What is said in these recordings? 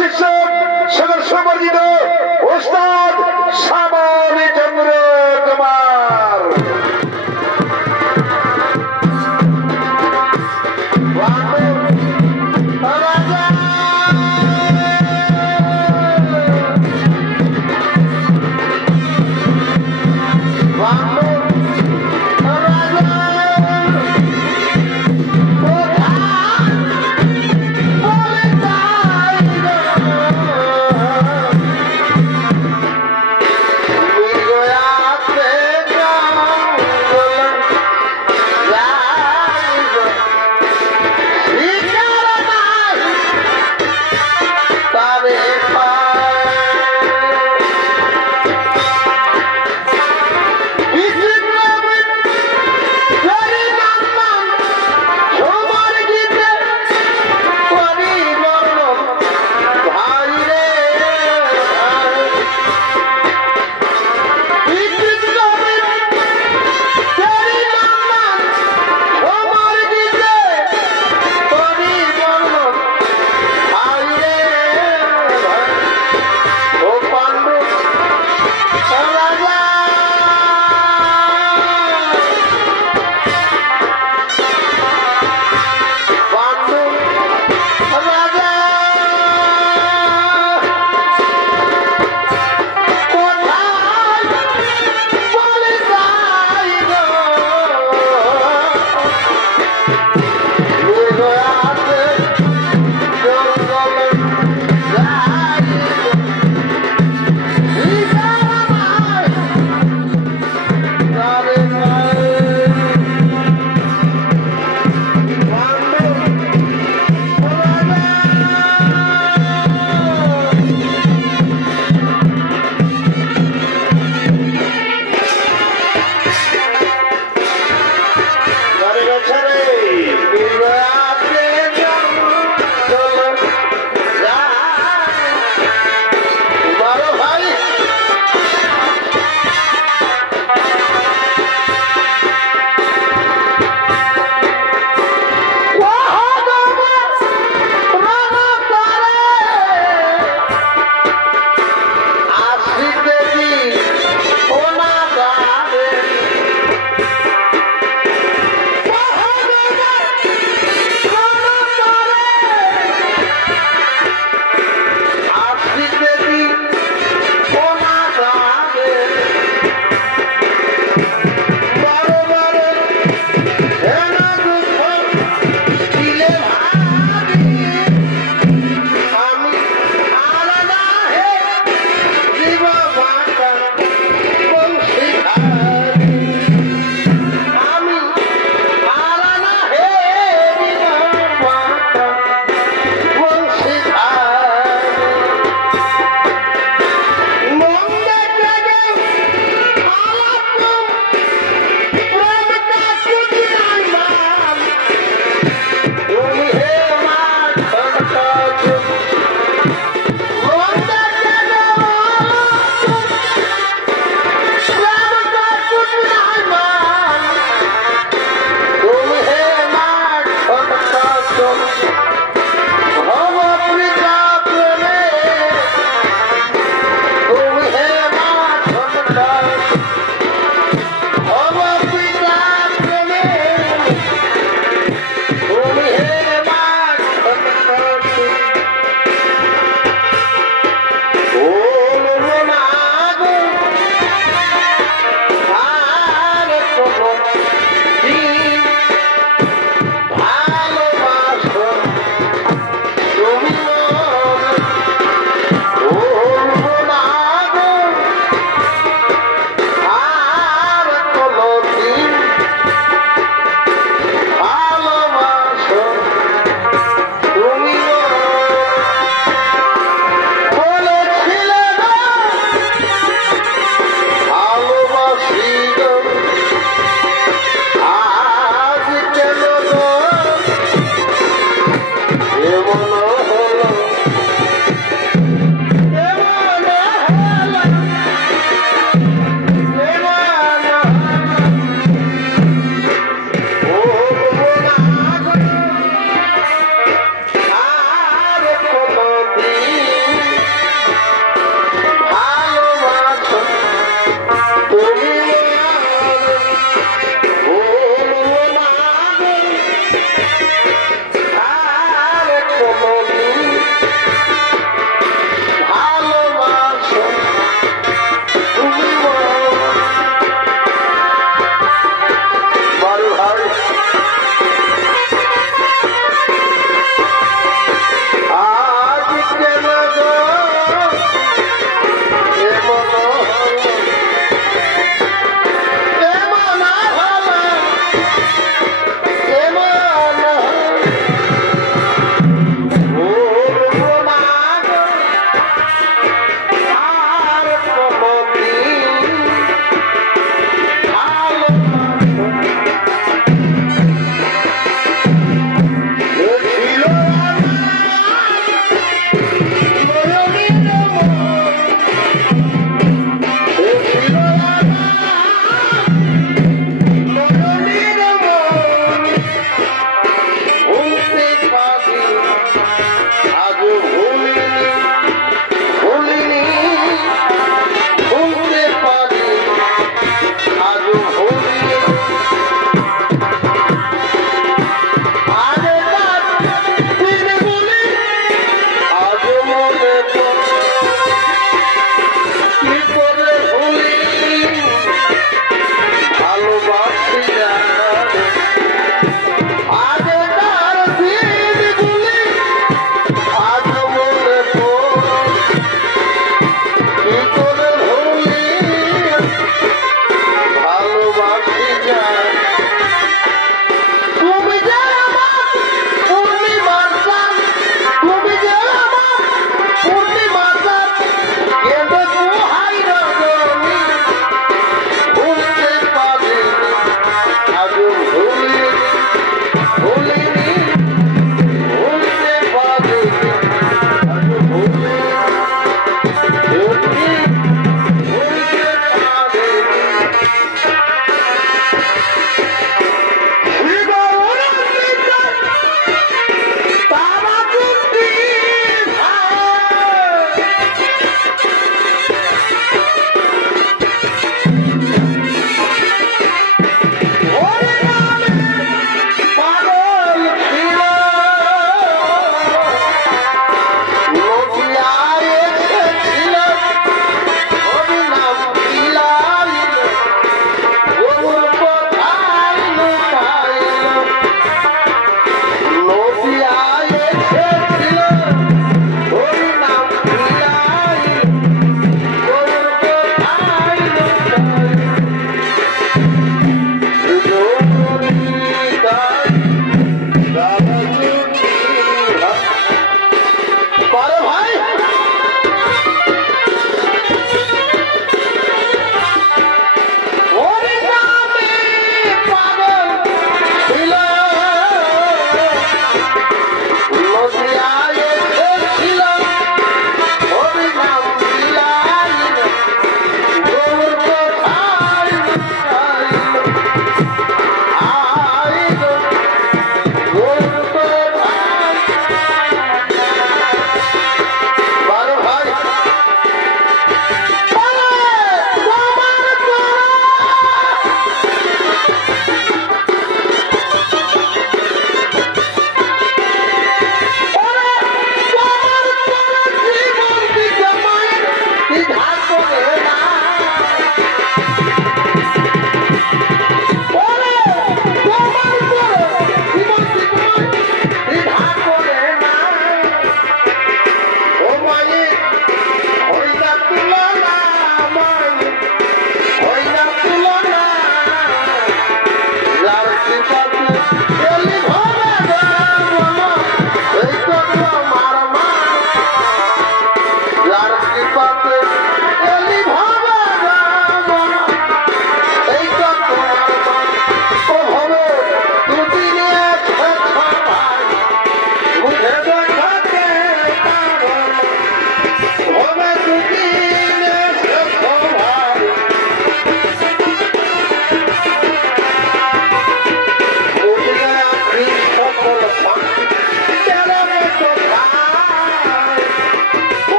শিক্ষক সকল সুপরিচিত ওস্তাদ শ্যামলী চন্দ্র কুমার।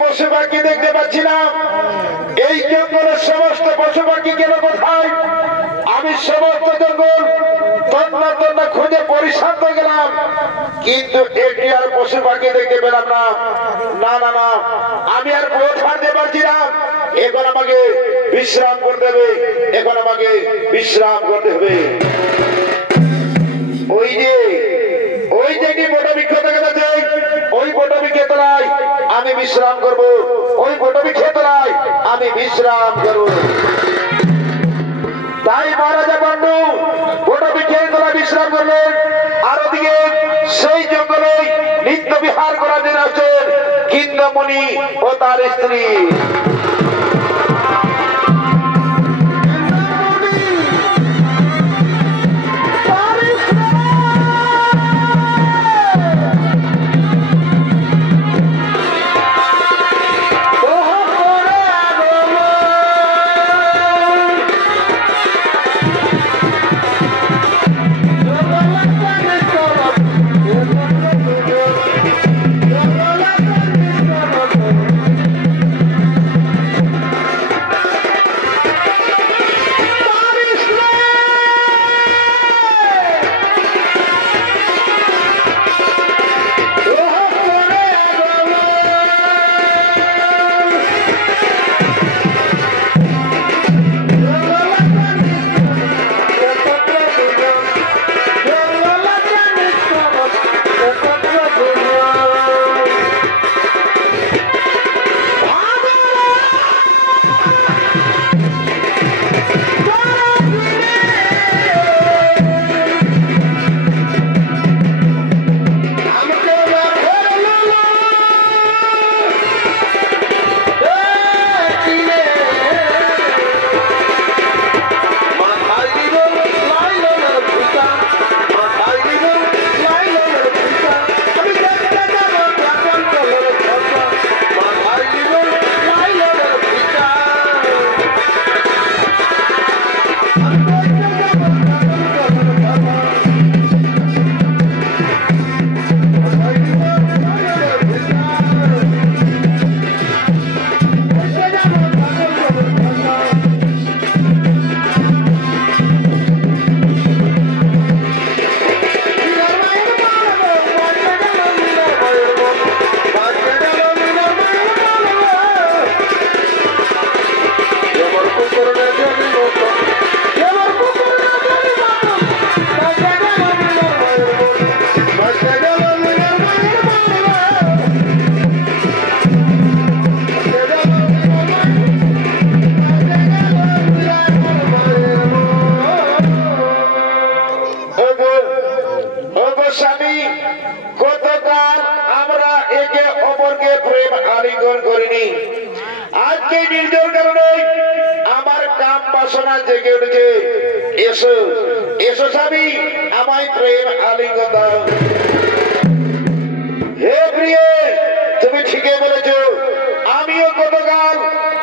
পশু পাখি দেখতে পাচ্ছি না। এই জঙ্গলের সমস্ত পশু পাখি গেল কোথায়? আমি সমস্ত জঙ্গল তন্ন তন্ন খুঁজে পরিশ্রান্ত হয়ে গেলাম, কিন্তু একটি আর পশু পাখি দেখতে পেলাম না। না না না, আমি আর পথ হাঁটতে পারছি না। এখন আমাকে বিশ্রাম করতে হবে, এখন আমাকে বিশ্রাম করতে হবে। ওই যে কি বটবৃক্ষ দেখা যাচ্ছে, ওই বটবৃক্ষের তলায় আমি বিশ্রাম করব। ওই বটবৃক্ষের তলায় আমি বিশ্রাম করব। তাই মহারাজা পান্ডু বটবৃক্ষের তলায় বিশ্রাম করলেন। আর ওদিকে সেই জঙ্গলে নিত্য বিহার করার জন্য আসছেন কিন্নমণি ও তার স্ত্রী। কাম বাসনা জেগে উঠেছে, এসো এসো স্বামী, আমায় প্রেম আলিঙ্গন দাও। হে প্রিয়, তুমি ঠিকই বলেছ, আমিও গতকাল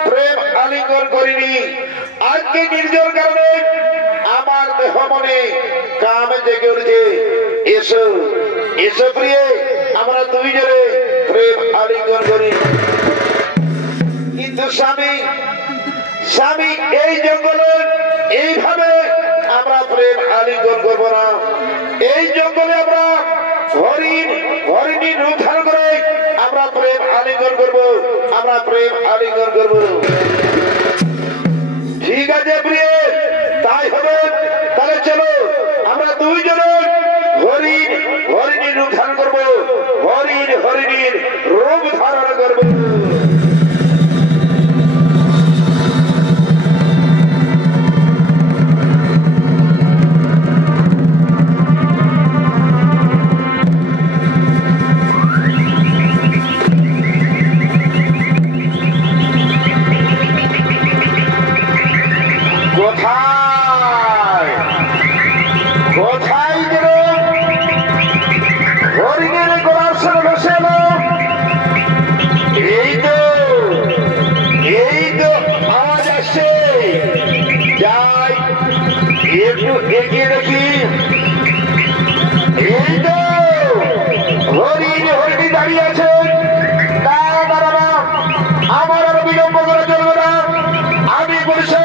প্রেম আলিঙ্গন করিনি। আজকে নির্জর কারণে আমার দেহ মনে কাম জেগে উঠেছে। এসো এসো প্রিয়, আমরা দুইজনে প্রেম আলিঙ্গন করি। কিন্তু স্বামী স্বামী, এই জঙ্গলে এইভাবে আমরা প্রেম আলিঙ্গন করবো না। এই জঙ্গলে আমরা হরিণী রূপ ধারণ করে আমরা প্রেম আলিঙ্গন করবো, আমরা প্রেম আলিঙ্গন করবো। ঠিক আছে প্রিয়, তাই হবে। তাহলে চলো আমরা দুইজনে হরিণী রূপ ধারণ করবো, হরিণীর রূপ ধারণ করবো। এগিয়ে দেখি, এই তো হরিণী দাঁড়িয়ে আছে। আমার আর বিলম্ব করে চলবে না। আমি বলছি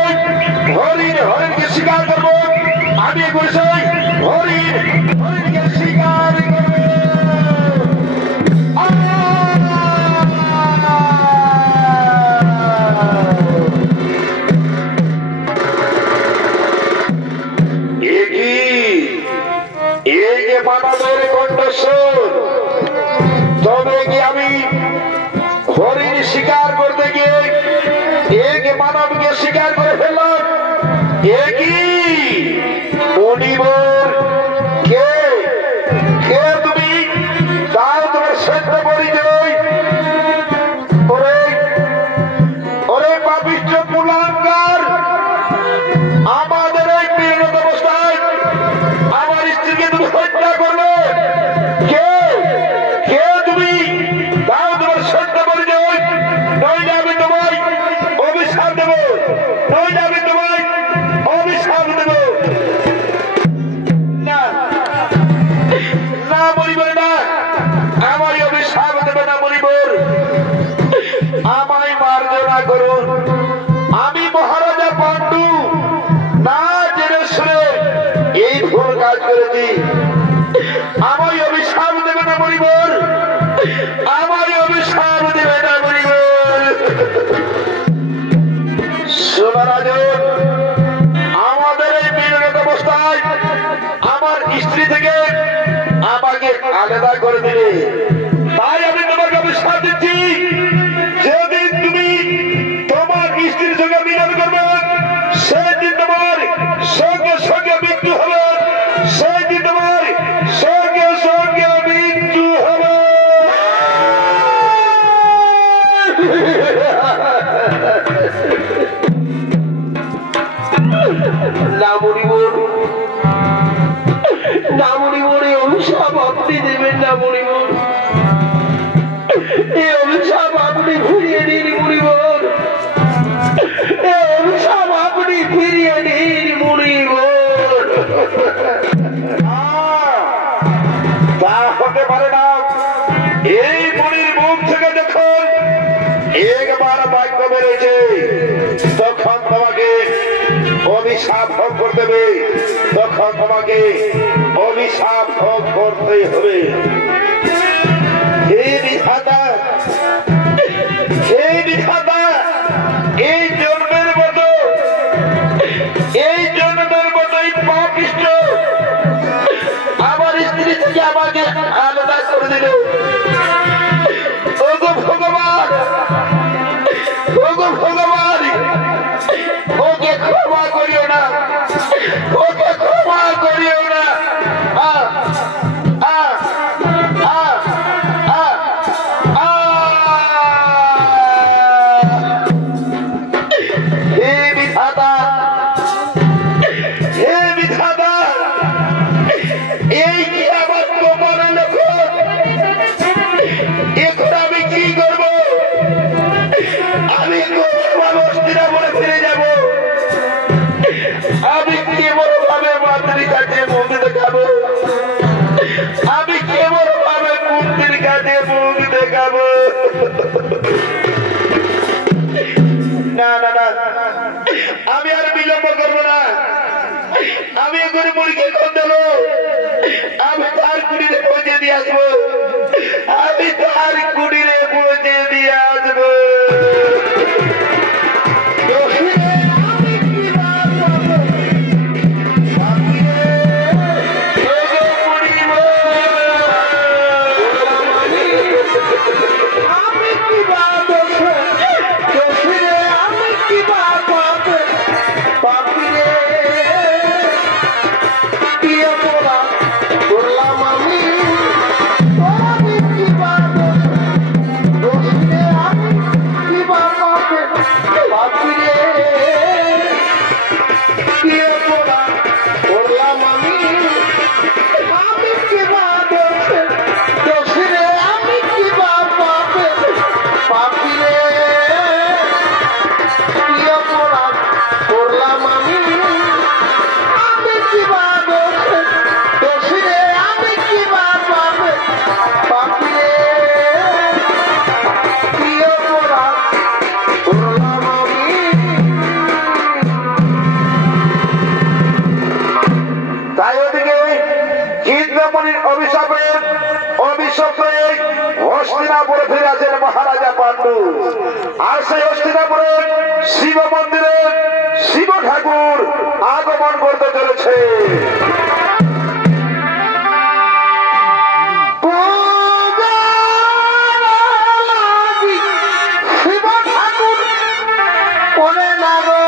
হরিণকে শিকার করবো, আমি বলছি হরিণকে শিকার করবো। মানবের কণ্ঠস্বর, তবে কি আমি হরিণ শিকার করতে গিয়ে এক মানবকে শিকার করে ফেললাম? একই মুনিবর, কে কে তুমি? তাও তোমার সত্য পরিচয়। ওরে পাপিষ্ঠ কুলাঙ্গার, আমাদের এই পীড়িত অবস্থায় আমার স্ত্রীকে তুমি হত্যা করবে। কে কে তুমি? তাও তোমার সত্য পরিচয়। নইলে আমি তোমায় অভিশাপ দেব, নইলে আমি তোমায় অভিশাপ দেব। না না মরিবর, না আমায় অভিশাপ দেবে না মরিবর। আমায় মার্জনা করুন, আমি মহারাজা পাণ্ডু না জেনে শুনে এই ভুল কাজ করেছি। আমায় অভিশাপ দেবে না মরিবর, আমায় অভিশাপ দেবে না মরিবর। সোনারাজন, আমাদের এই বিরোধ অবস্থায় আমার স্ত্রী থেকে আমাকে আলাদা করে দিলে, তাই আমি তোমাকে অভিশাপ দিচ্ছি। যেদিন তুমি তোমার স্ত্রীর সঙ্গে মিলন করবে, সেদিন তোমার সঙ্গে সঙ্গে মৃত্যু হবে, সেদিন তোমার সঙ্গে সঙ্গে মৃত্যু হবে। না মরিবর, না মরিবর, এই অভিশাপ আপনি দেবেন না মরিবর। এই অভিশাপ আপনি ফিরিয়ে দিন মরিবর, এই অভিশাপ আপনি ফিরিয়ে দিন মরিবর। তা হতে পারে না। এই মুনির মুখ থেকে যখন একবার বাক্য বেরোছে, তখন তোমাকে অভিশাপ ভোগ করতে হবে, তখন তোমাকে অভিশাপ ভোগ করতে হবে। হে বিধাতা, হে বিধাতা, এই জন্মের মতো এই পাপিষ্ঠ আমার স্ত্রী থেকে আমাকে আলাদা করে দিল। ওগো ভগবান, ওগো ভগবান, ওকে ক্ষমা করিও না, ওকে ক্ষমা করিও না। হে বিধাতা, করে মুড়িকে কোন দিল আমি তার কুড়িরে পৌঁছে দিয়ে আসবো আমি তার কুড়িরে পৌঁছে দিয়ে আসবো হস্তিনাপুরে ফিরে আছেন মহারাজা পাণ্ডু আর সেই হস্তিনাপুরে শিব মন্দিরে শিব ঠাকুর আগমন করতে চলেছে শিব ঠাকুর ওরে নাগো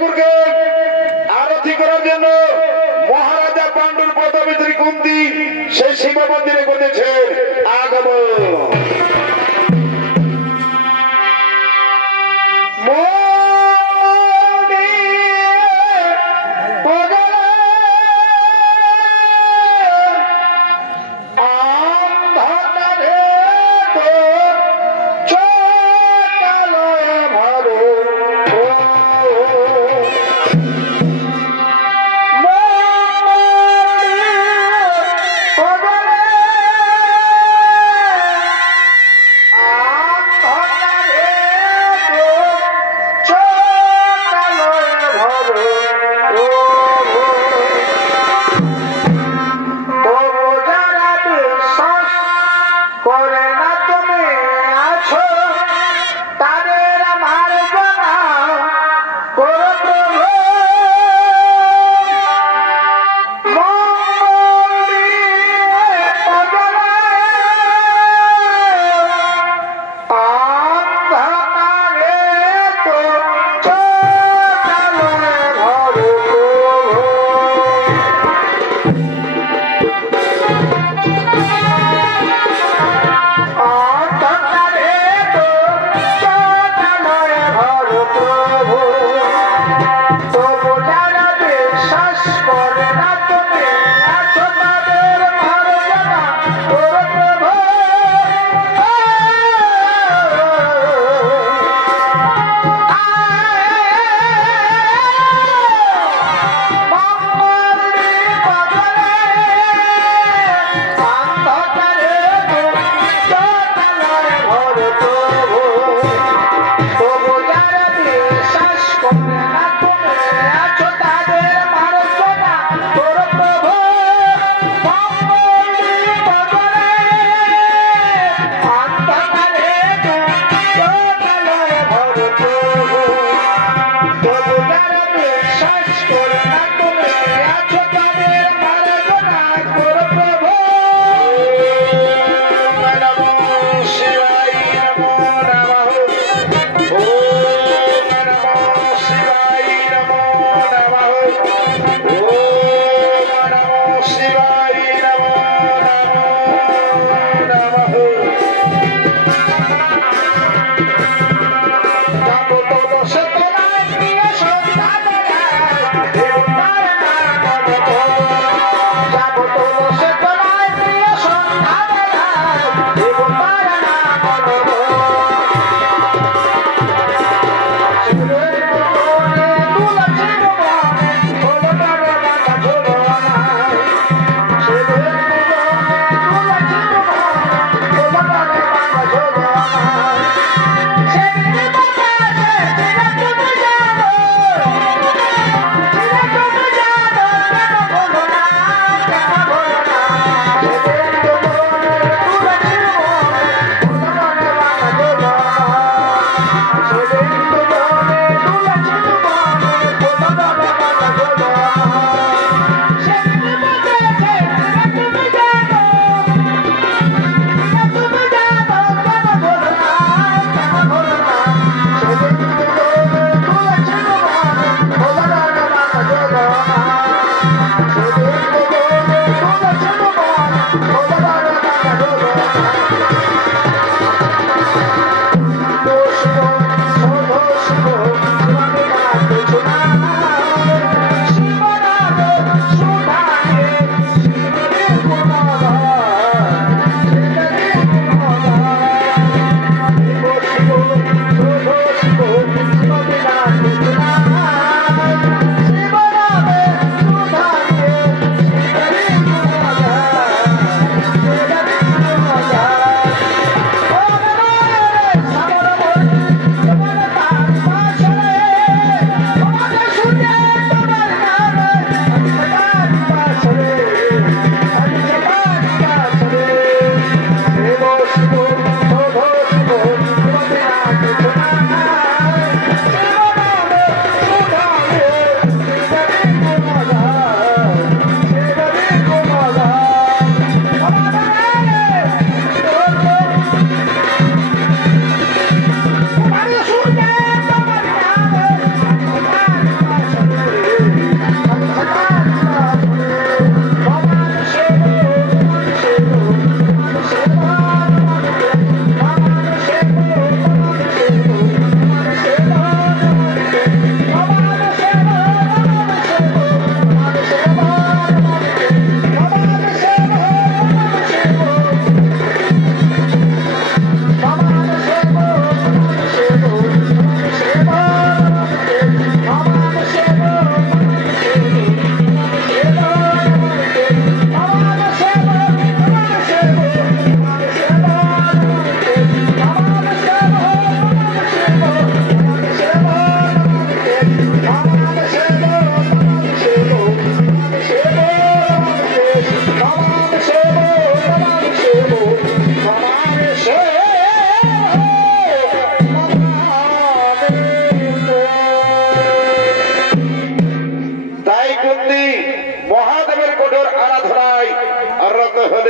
ঠাকুরকে আরতি করার জন্য মহারাজা পাণ্ডুর পদবী কুন্তি সেই শিব মন্দিরে করেছেন আগমন।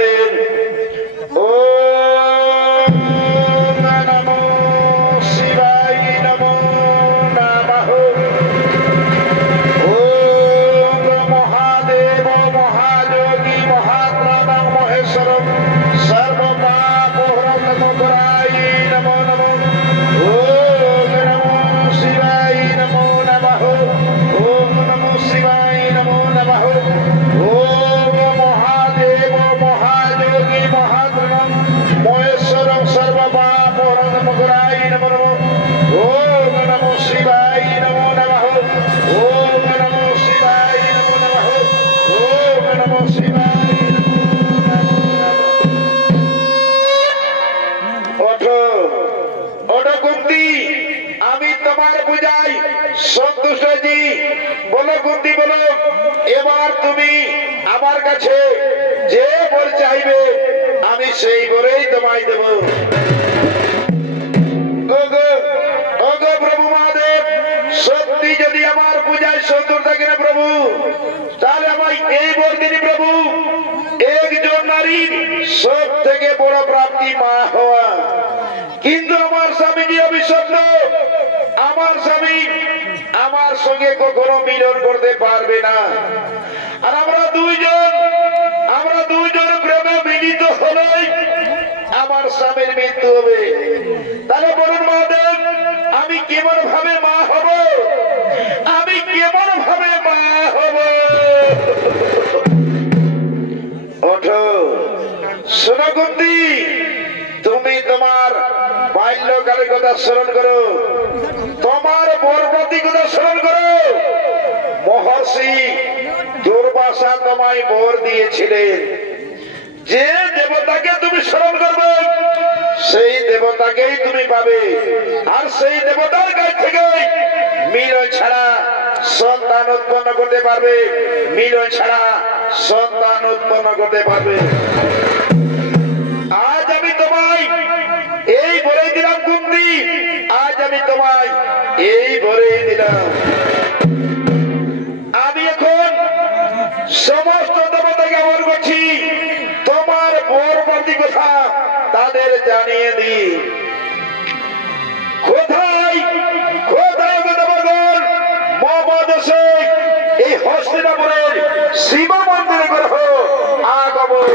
বলেন ওম নমো শিবায় নমো নমঃ। ওম মহাদেব মহাযোগী মহাপ্রাণং মহেশ্বরং সর্বপাপহরং নমঃ নমো নমঃ। ওম নমো শিবায় নমো নমঃ। ওম নমো শিবায় নমো নমঃ। ওম মহাদেব মহাযোগী মহাপ্রাণং মহেশ্বরং সর্বপাপহরং নমঃ নমো নমঃ। ওম নমো শিবায় নমো নমঃ। ওম নমো শিবায় নমো নমঃ। ওম নমো শিবায় ওঠো ওঠো কুন্তি, আমি তোমার পূজায় সন্তুষ্ট হয়েছি। বলো কুন্তি বলো, এবার তুমি আমার কাছে যে বর চাইবে আমি সেই বরেই তোমায় দেব। ওগো ওগো প্রভু মহাদেব, সত্যি যদি আমার পূজায় সন্তুষ্ট থাকে না প্রভু, তাহলে আমায় এই বর দিন প্রভু। একজন নারীর সব থেকে বড় প্রাপ্তি মা হওয়া, কিন্তু আমার স্বামীজি অবিশ্বস্ত। আমার স্বামী আমার সঙ্গে কখনো মিলন করতে পারবে না, আর আমরা দুইজন প্রেমে মিলিত হলেই আমার স্বামীর মৃত্যু হবে। তাহলে বলুন মহাদেব, আমি কেমন ভাবে মা হব? আমি কেমন ভাবে মা হব? ওঠো শোনো কুন্তি, তুমি তোমার বাল্যকালের কথা স্মরণ করো, তোমার বরপতির কথা স্মরণ করো। মহর্ষি দুর্বাসা তোমায় বর দিয়েছিলেন, যে দেবতাকে তুমি স্মরণ করবে সেই দেবতাকেই তুমি পাবে, আর সেই দেবতার কাছ থেকে মিলন ছাড়া সন্তান উৎপন্ন করতে পারবে, মিলন ছাড়া সন্তান উৎপন্ন করতে পারবে। আজ আমি তোমায় এই বলেই দিলাম কুন্তি, আজ আমি তোমায় এই বলেই দিলাম। আমি এখন সমস্ত দেবতাকে বর করছি, তোমার বরপতি কথা তাদের জানিয়ে দি। কোথায় কোথায় দেবগণ মহাদেশে এই হস্তিনাপুরের শিব মন্দিরে গ্রহ আগমন।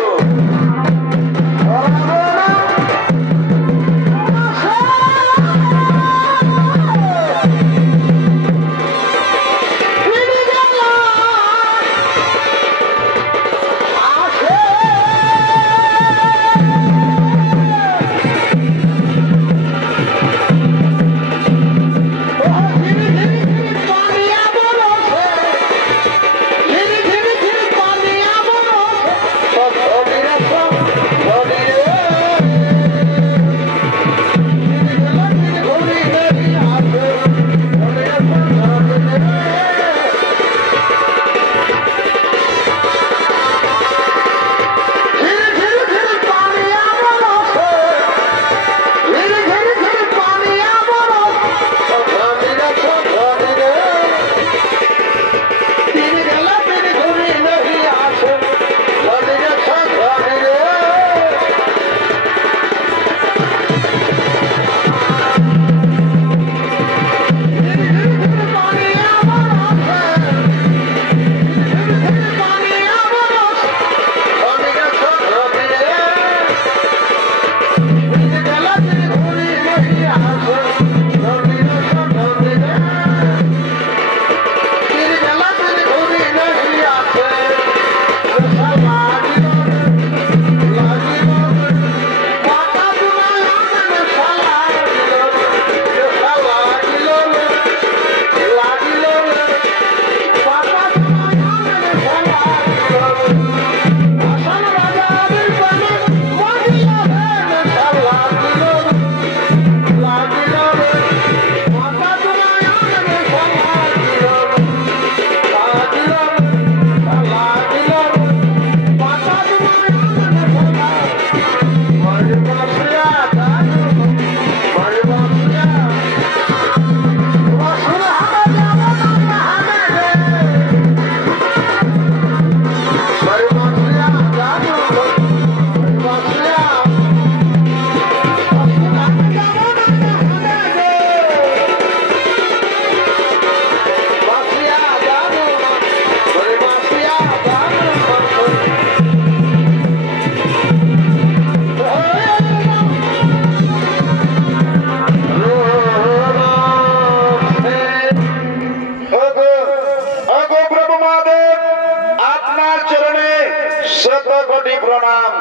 প্রণাম।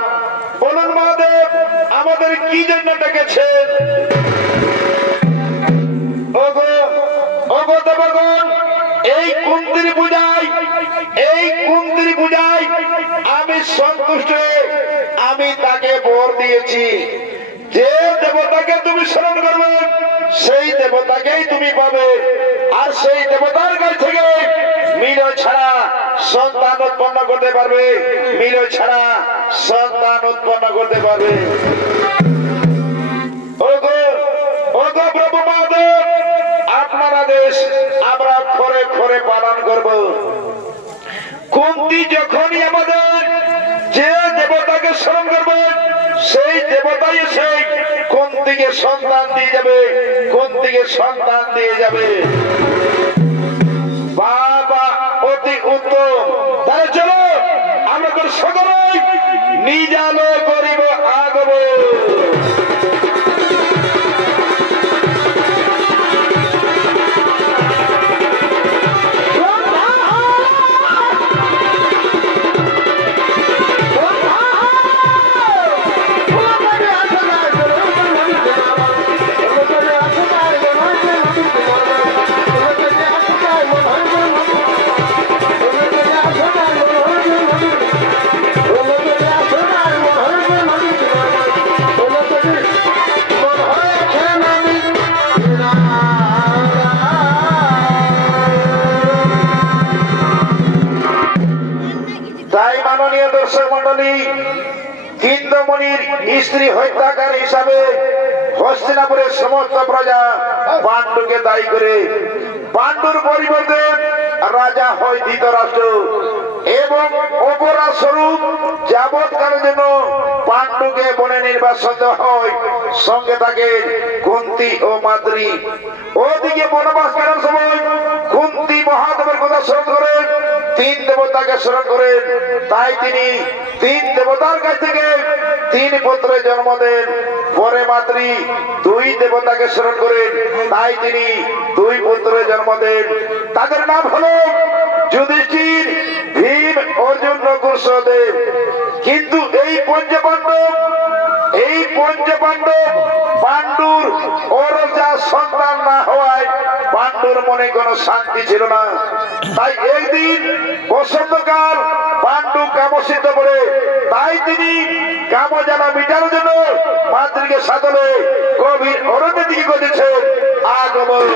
বলুন মহাদেব, আমাদের কি জন্য ডেকেছেন? ওগো ওগো দেবগণ, এই কুন্তির পূজায় আমি সন্তুষ্ট, আমি তাকে বর দিয়েছি। যে দেবতাকে তুমি স্মরণ করবে সেই দেবতাকেই তুমি পাবে, আর সেই দেবতার কাছ থেকে মিলন ছাড়া সন্তান উৎপন্ন করতে পারবে, মিলন ছাড়া সন্তান উৎপন্ন করতে পারবে। ওগো ওগো প্রভু মহাদেব, আপনার আদেশ আমরা খরে খরে পালন করব। কুন্তি যখনই আমাদের যে দেবতাকে স্মরণ করবে সেই দেবতাই সেই কুন্তিকে সন্তান দিয়ে যাবে, কুন্তিকে সন্তান দিয়ে যাবে। বাবা অতি উত্তম। তাহলে চলো আমরা সকলেই নিজালো করিব আগব। তাই মাননীয় দর্শক মন্ডলী, ইন্দ্রমণির স্ত্রী হত্যাকার হিসাবে হস্তিনাপুরের সমস্ত প্রজা পাণ্ডুকে দায়ী করে পাণ্ডুর পরিবর্তে রাজা হয় ধৃতরাষ্ট্র এবং অপরাধ স্বরূপ যাবৎকালের জন্য পাণ্ডুকে বনে নির্বাসন হয়, সঙ্গে থাকে কুন্তি ও মাদ্রী। ওদিকে বনবাস করার সময় কুন্তি মহাদেবের কথা স্মরণ করেন, তিন দেবতাকে স্মরণ করেন, তাই তিনি তিন দেবতার কাছ থেকে তিন পুত্রের জন্ম দেন। পরে মাতৃ দুই দেবতাকে স্মরণ করেন, তাই তিনি দুই পুত্রের জন্ম দেন। তাদের নাম হলো যুধিষ্ঠির, ভীম, অর্জুন, নকুল, সহদেব। কিন্তু এই পঞ্চপাণ্ডব পাণ্ডুর ওরজা সন্তান না হওয়ায় পাণ্ডুর মনে কোনো শান্তি ছিল না। তাই একদিন বসন্তকাল পাণ্ডু কামসিদ্ধ করে, তাই তিনি কামজালা মিটানোর জন্য মাতৃকে সাধলে গভীর অরণ্যের দিকে গতিছেন আগমন।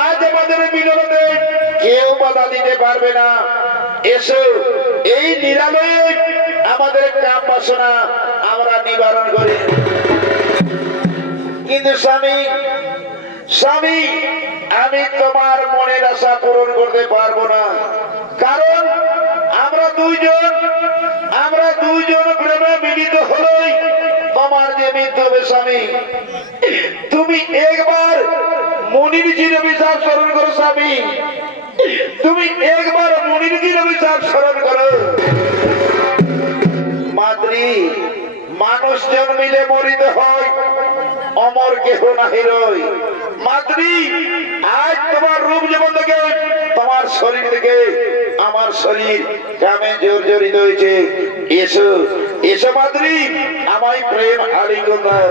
আজ আমাদের মিলনে কেউ বাধা দিতে পারবে না। এসো এই নিরালয়ে আমাদের কাম বাসনা আমরা নিবারণ করি। কিন্তু স্বামী আমি তোমার মনের আশা পূরণ করতে পারবো না, কারণ আমরা দুইজন প্রেমে মিলিত হলেই তোমার যে মৃত্যু হবে। স্বামী তুমি একবার মুনির চির বিচার স্মরণ করো স্বামী, তুমি একবার মুনির বিচার স্মরণ করো। মাদ্রি, মানুষ জন্মিলে মরিতে হয়, অমর কেহ নাহি রই। মাদ্রি, আজ তোমার রূপ জীবন থেকে, তোমার শরীর থেকে আমার শরীর গ্রামে জর্জরিত হয়েছে। এসো এসো মাদ্রি, আমায় প্রেম আলিঙ্গন দাও।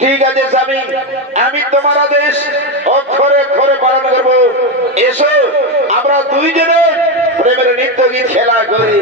ঠিক আছে স্বামী, আমি তোমার আদেশ অক্ষরে অক্ষরে পালন করবো। এসো আমরা দুইজনে প্রেমের নৃত্য গীত খেলা করি।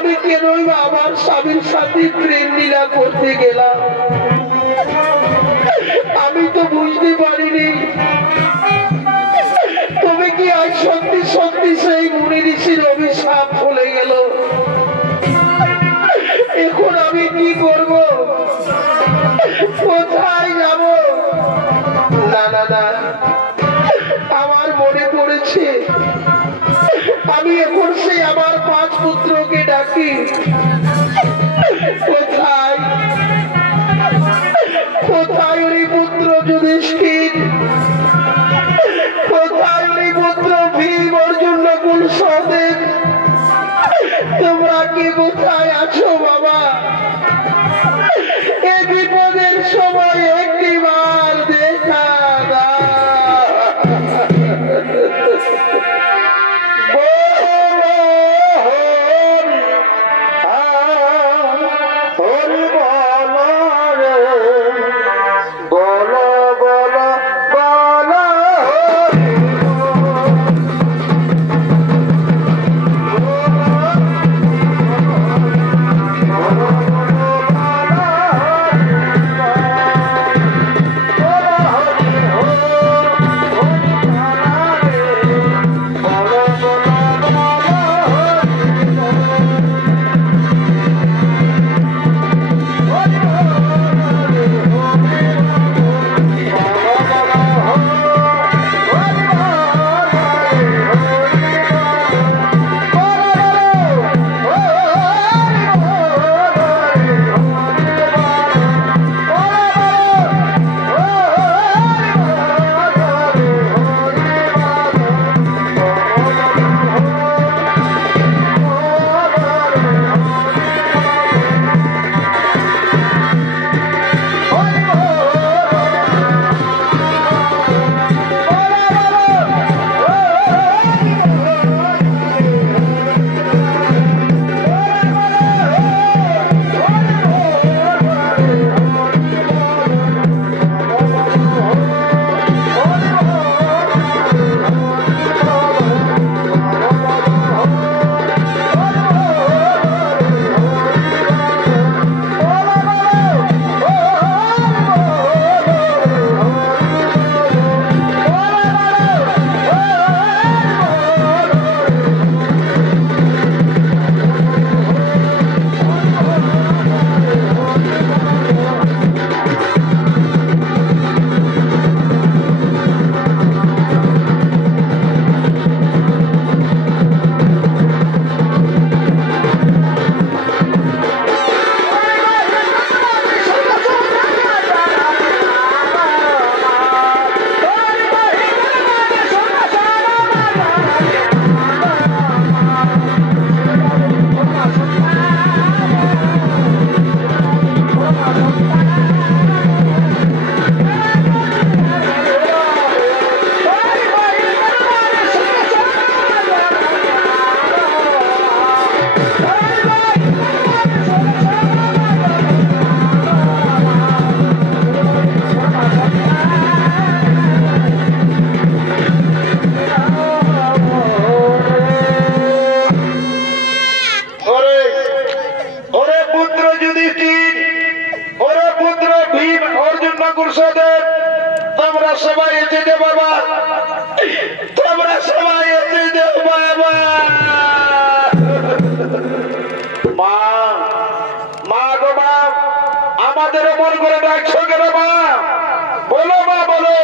আমি কেনই বা আমার স্বামীর সাথে প্রেম লীলা করতে গেলাম? আমি তো বুঝতে পারিনি তুমি কি আজ সত্যি সত্যি সেই মুনি ঋষির অভিশাপ ভুলে গেল। এখন আমি কি করব, কোথায় যাব? না না না, আমার মনে পড়েছে আমি এখন সেই আমার 5 পুত্রকে ডাকি। কোথায় কোথায় ওই পুত্র যুধিষ্ঠির, কোথায় ওই পুত্র ভীম, অর্জুন, নকুল, সহদেব? তোমরা কি কোথায় আছো বাবা? এই বিপদের সময় একটিবার দেখা দাও। তোমরা সবাই এসে দে বাবা, তোমরা সবাই এসে দে বাবা। মা, মা গো মা, আমাদের মন করে ডাকছো কেন মা? বলো মা, বলো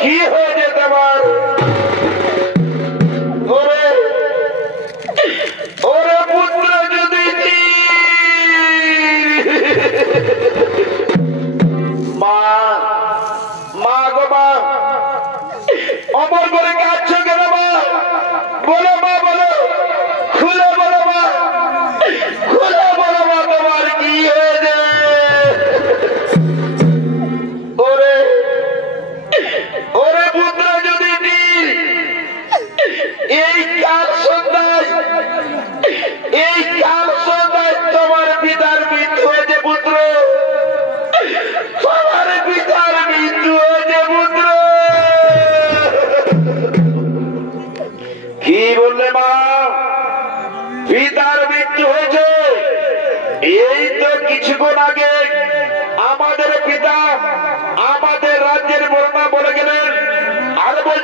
কি হয়েছে তোমার? ওরে ওরে পুত্র যদি মা, মা গো মা, অমর করে কাঁদছো কেন মা? বলো মা, বলো, খুলে বলো মা, খুলে বলো মা, তোমার কি হয়েছে? ওরে ওরে পুত্র যদি এই কাল সন্ধ্যায়, এই কাল সন্ধ্যায় তোমার পিতার মৃত্যু হয়েছে পুত্র, তোমার পিতার মৃত্যু হয়েছে পুত্র। কি বললে মা? পিতার মৃত্যু হয়েছে?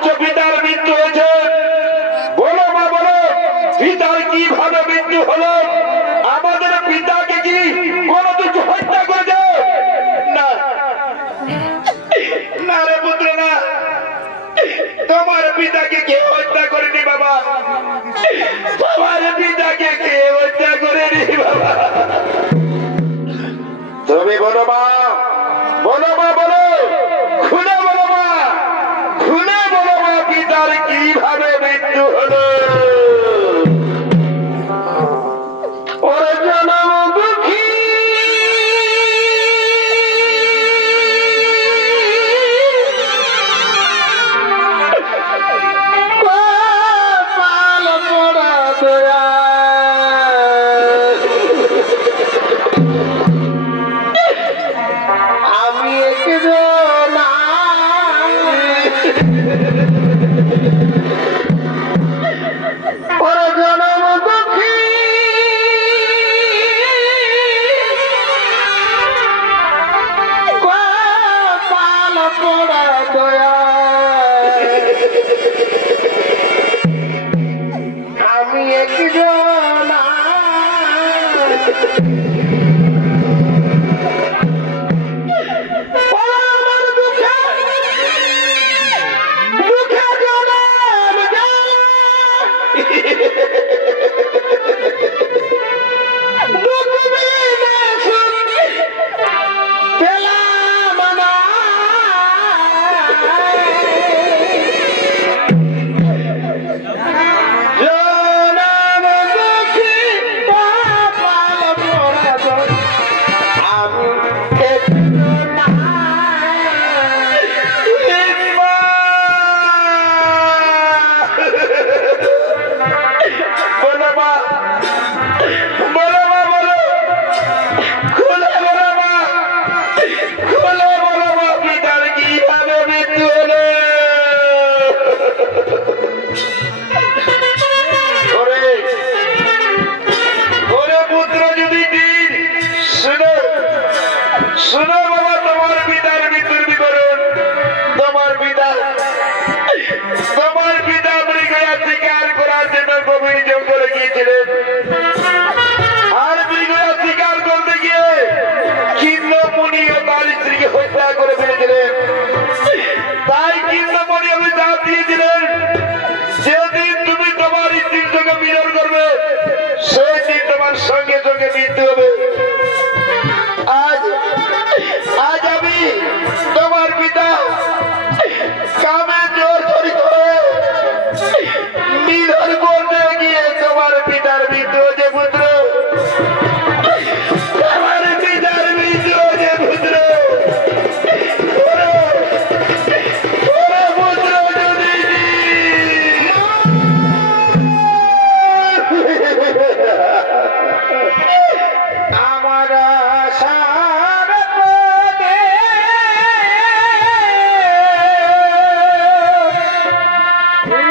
বলছো পিতার মৃত্যু হয়েছে, বলো মা বলো পিতার কিভাবে মৃত্যু হলো? আমাদের পিতাকে কি কোনো কিছু হত্যা করেছে? না না রে পুত্র না, তোমার পিতাকে কেউ হত্যা করেনি বাবা, তোমার পিতাকে কেউ হত্যা করেনি বাবা। তুমি বলো মা, বলো মা বলো, খুলে বলো মা, খুলে বলো মা পিতার কিভাবে মৃত্যু হলো? ওরে জনম দুঃখী কপাল পোড়া দয়া, আমি একজন ওরে জনম দুঃখী কপাল পোড়া দয়া, আমি একজন আমার দুঃখে দুঃখে জনম জ্বালা, দুঃখ বিনে সুখ পেলাম না, জনম দুঃখী কপাল পোড়া দয়া, আমি বলো মা, বলো মা বলো, খুলে বলো মা, খুলে বলো মা পিতার কিভাবে মৃত্যু হলো? ওরে ওরে পুত্র যদি দিন শুনো, শুনো বাবা তোমার পিতার মৃত্যুর বিবরণ। তোমার পিতা মৃগয়া শিকার করার জন্য গভীর জঙ্গলে গিয়েছিলেন, আর মৃগয়া শিকার করতে গিয়ে কিন্নমণি ও তার স্ত্রীকে হত্যা করে ফেলেছিলেন। তাই কিন্নমণি অভিশাপ দিয়েছিলেন, যেদিন তুমি তোমার স্ত্রীর সঙ্গে মিলন করবে সেই দিন তোমার সঙ্গে সঙ্গে মৃত্যু হবে। আজ আজ আমি তোমার পিতা কামে জোর জড়িত হয়ে মিলন করতে গিয়ে তোমার পিতার মৃত্যু হয়েছে পুত্র, তোমার পিতার মৃত্যু হয়েছে পুত্র। পুত্র যদি আমার আশার পথে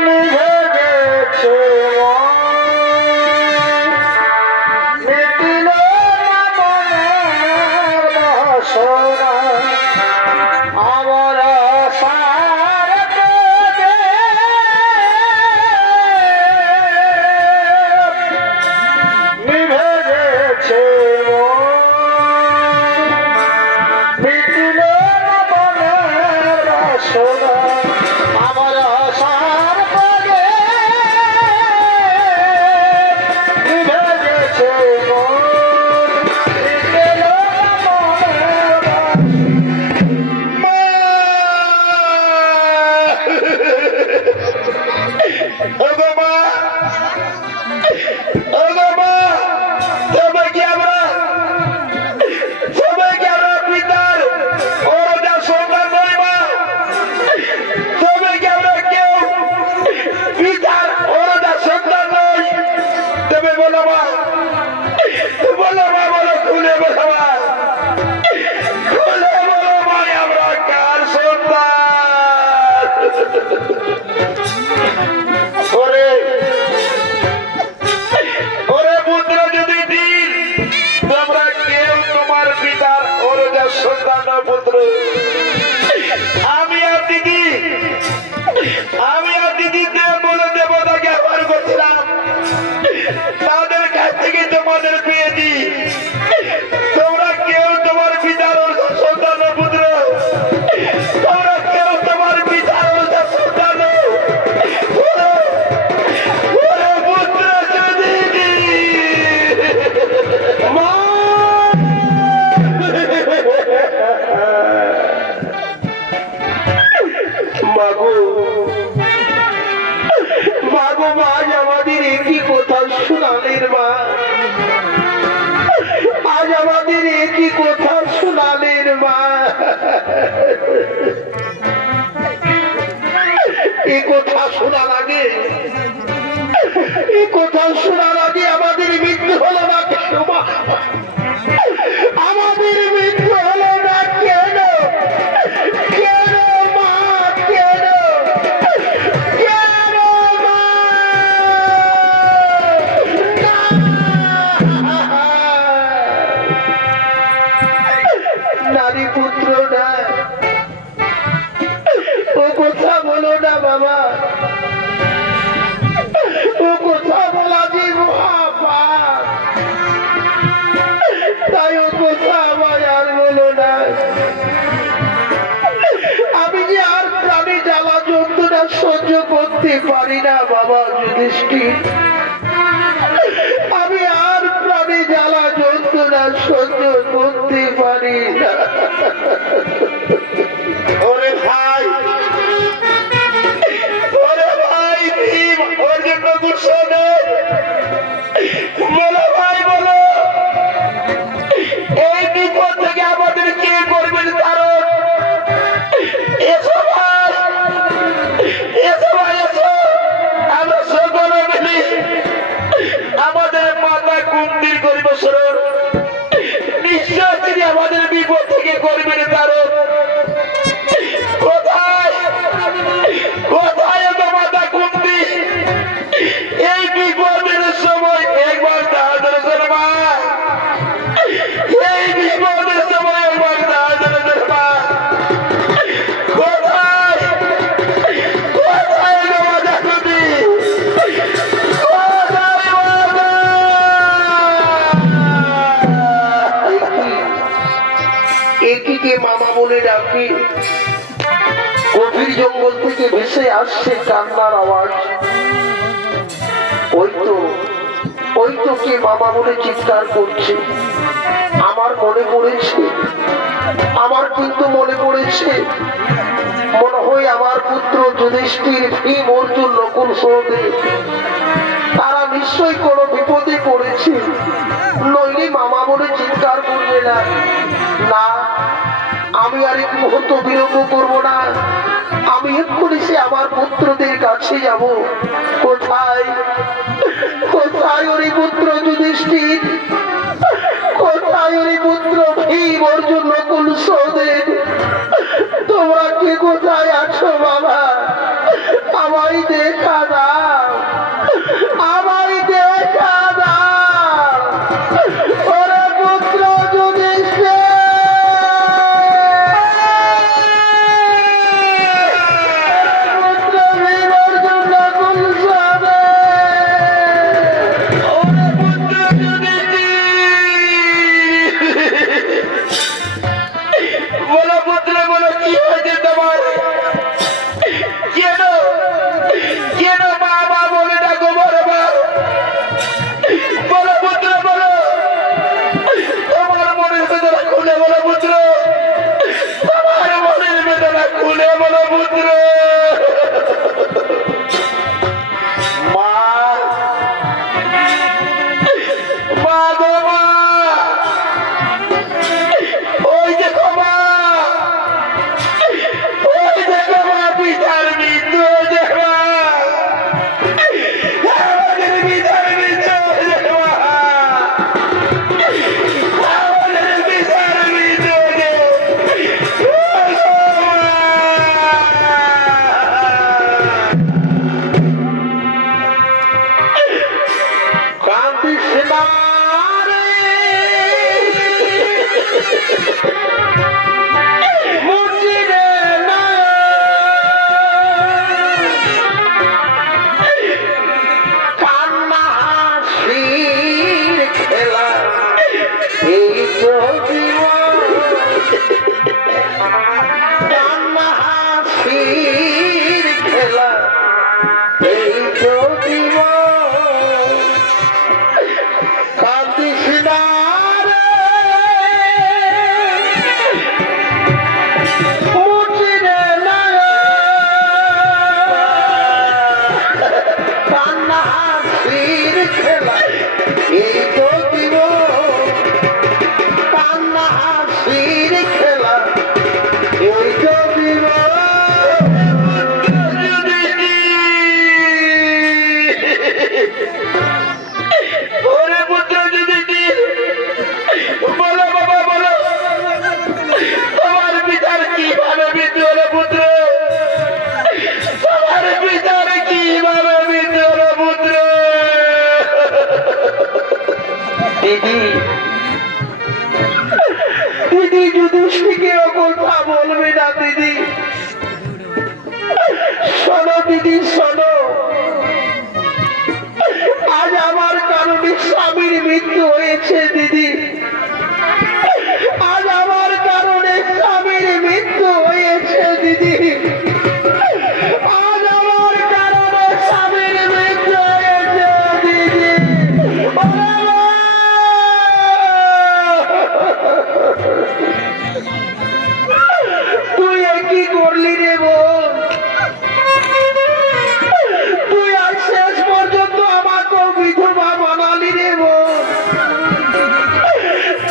নিভে গেছে মিটিল না মনের বাসনা, আমার আশার পথে নিভে গেছে মিটিল না মনের বাসনা, আমার আশার পথে নিভে গেছে মিটিল না মনের বাসনা। ওগো মা, তবে কি আমরা পিতার ওরা সন্তান নই মা? তবে কি আমরা কেউ পিতার ওরা সন্তান নই? তবে বলো মা, বলো মা, বলো খুলে বলো মা, খুলে বলো মা আমরা কার সন্তান? ওরে ওরে পুত্র যদি দিন তোমরা কেউ তোমার পিতার ওরা সন্তান পুত্র, আমি আর দিদি কথা শোনালেন মা, এই কথা শোনার আগে, এই কথা শোনার আগে আমাদের মৃত্যু হলো না কেন মা? আমাদের মৃত্যু হলো না কেন? কেন মা? কেন? কেন মা? নারী পুত্র না, ও কথা বলো না বাবা, ও কথা বলা যে মহাপাপ, তাই ও কথা আমার আর বলো না। আমি যে আর প্রাণী জ্বালা যন্ত্রণা সহ্য করতে পারি না বাবা যুধিষ্ঠির, আমি আর প্রাণী জ্বালা যন্ত্রণা সহ্য করতে পারি না। ওরে ভাই, ওরে ভাই ভীম, ওর জন্য গুচ্ছ নেই। বলো ভাই বলো, এই বিপদ থেকে আমাদের কে করবেন? কারণ এসো ভাই, এসো ভাই, এসো, আমরা সকলে মিলে আমাদের মাতা কুন্তির করিব স্মরণ। নিশ্চয় তিনি আমাদের বিপদ থেকে করবেন। কারণ কোথায় কোথায় মাতা কুন্তি? এই বিপদের সময় একবার তাহাদের মা, এই বিপদের সময় একবার তাহাদের মা কোথায়? কোথায় মাতা কুন্তি? এটিকে মামা বলে ডাকি। গভীর জঙ্গল থেকে ভেসে আসছে কান্নার আওয়াজ। ওই তো কে মামা বলে চিৎকার করছে। আমার মনে পড়েছে, আমার কিন্তু মনে পড়েছে, মনে হয় আমার পুত্র যুধিষ্ঠির, ভীম, অর্জুন, নকুল, সহদেব তারা নিশ্চয়ই কোনো বিপদে পড়েছে, নইলে মামা বলে চিৎকার করবে না। না, আমি আর এক মুহূর্ত বিলম্ব করবো না, আমি এক্ষুনি সে আমার পুত্রদের কাছে যাব। কোথায় কোথায় ওরে পুত্র যুধিষ্ঠির? কোথায় ওরে পুত্র ভীম, অর্জুন, নকুল, সহদেব? তোমরা কি কোথায় আছো বাবা? আমায় দেখা দাও, আমায় দেখা দাও। ওরে পুত্র যুধিষ্ঠির, খেলা এই তো দিব কান্না দিদি যুধিষ্ঠিকে ও কথা বলবে না দিদি। শোনো দিদি শোনো, আজ আমার কারণে স্বামীর মৃত্যু হয়েছে দিদি। আজ আমার কারণে স্বামীর মৃত্যু হয়েছে দিদি। আজ আমার কারণে স্বামীর মৃত্যু হয়েছে দিদি। তুই কি করলি রে বোন? তুই আজ শেষ পর্যন্ত আমাকে বিধবা বানালি রে বোন।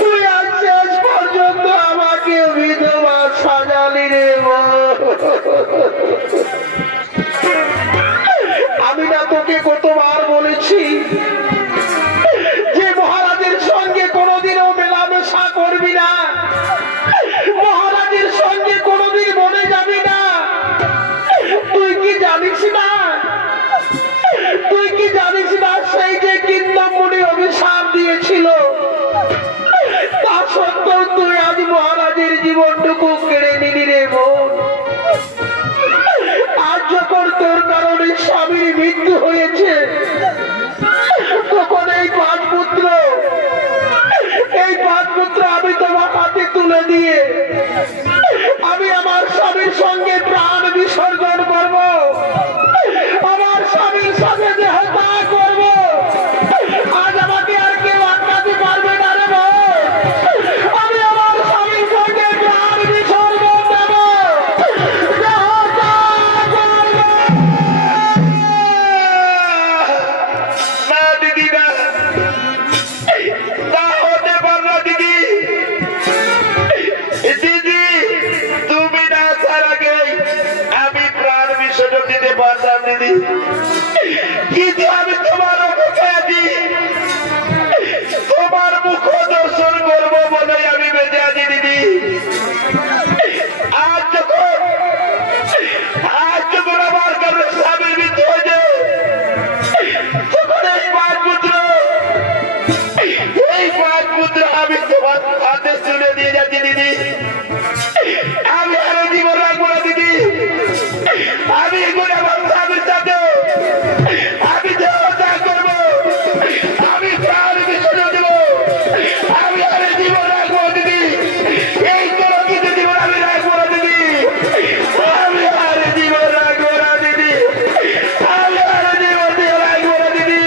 তুই আজ শেষ পর্যন্ত আমাকে বিধবা সাজালি রে বোন। আমি না তোকে কতবার বলেছি যে মহারাজের সঙ্গে কোনোদিনও মেলামেশা করবি না, মহারাজের সঙ্গে কোনোদিন বনে যাবি না। তুই কি জানিস না? তুই কি জানিস না সেই যে কিন্নমুনি অভিশাপ দিয়েছিল, তা সত্ত্বেও তুই আজ মহারাজের জীবনটুকু কেড়ে নিলি রে বোন। আজ যখন তোর কারণে স্বামীর মৃত্যু হয়েছে, তখন এই পাঁচ পুত্র আমি তোমার হাতে তুলে দিয়ে আমি আমার স্বামীর সঙ্গে প্রাণ বিসর্জন করব, আমার স্বামীর সাথে দেহ ত্যাগ করব। আজ আমাকে আর কেউ আটকাতে পারবে না রে বোন। আমি আমার স্বামীর সঙ্গে প্রাণ বিসর্জন দেব, দেহ ত্যাগ করব। না দিদি না, তা হতে পার না দিদি। দিদি তুমি না আসার আগে আমি প্রাণ বিসর্জন দিতে পারতাম দিদি, কিন্তু আমি তোমার অপেক্ষায় আছি, তোমার মুখ দর্শন করবো বলে আমি বেঁচে আছি দিদি। আজ যখন আমার কারণে স্বামীর মৃত্যু হয়েছে, তখন এই পাঁচ পুত্র আমি তোমার হাতে তুলে দিয়ে যাচ্ছি দিদি। আমি আরো জীবন রাখবো না দিদি। আমি এগুলো আমার স্বামীর সাথে আমি দেহ ত্যাগ করবো, আমি প্রাণ বিসর্জন দেবো। আমি আরো জীবন রাখবো দিদি। এই কোনো কিছু জীবন আমি রাখবো না দিদি। আমি আর জীবন রাখবো না দিদি। আমি আর জীবন রাখবো না দিদি।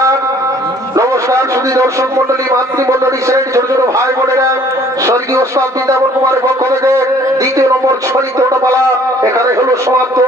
নমস্কার নমস্কার শুধু দর্শক মন্ডলী মাতৃমন্ডলী শ্রেণী ছোট ছোট ভাই বোনেরা স্বর্গীয় ওস্তাদ বৃন্দাবন কুমারের পক্ষ থেকে দ্বিতীয় নম্বর ছড়িত পালা এখানে হলো সমাপ্ত।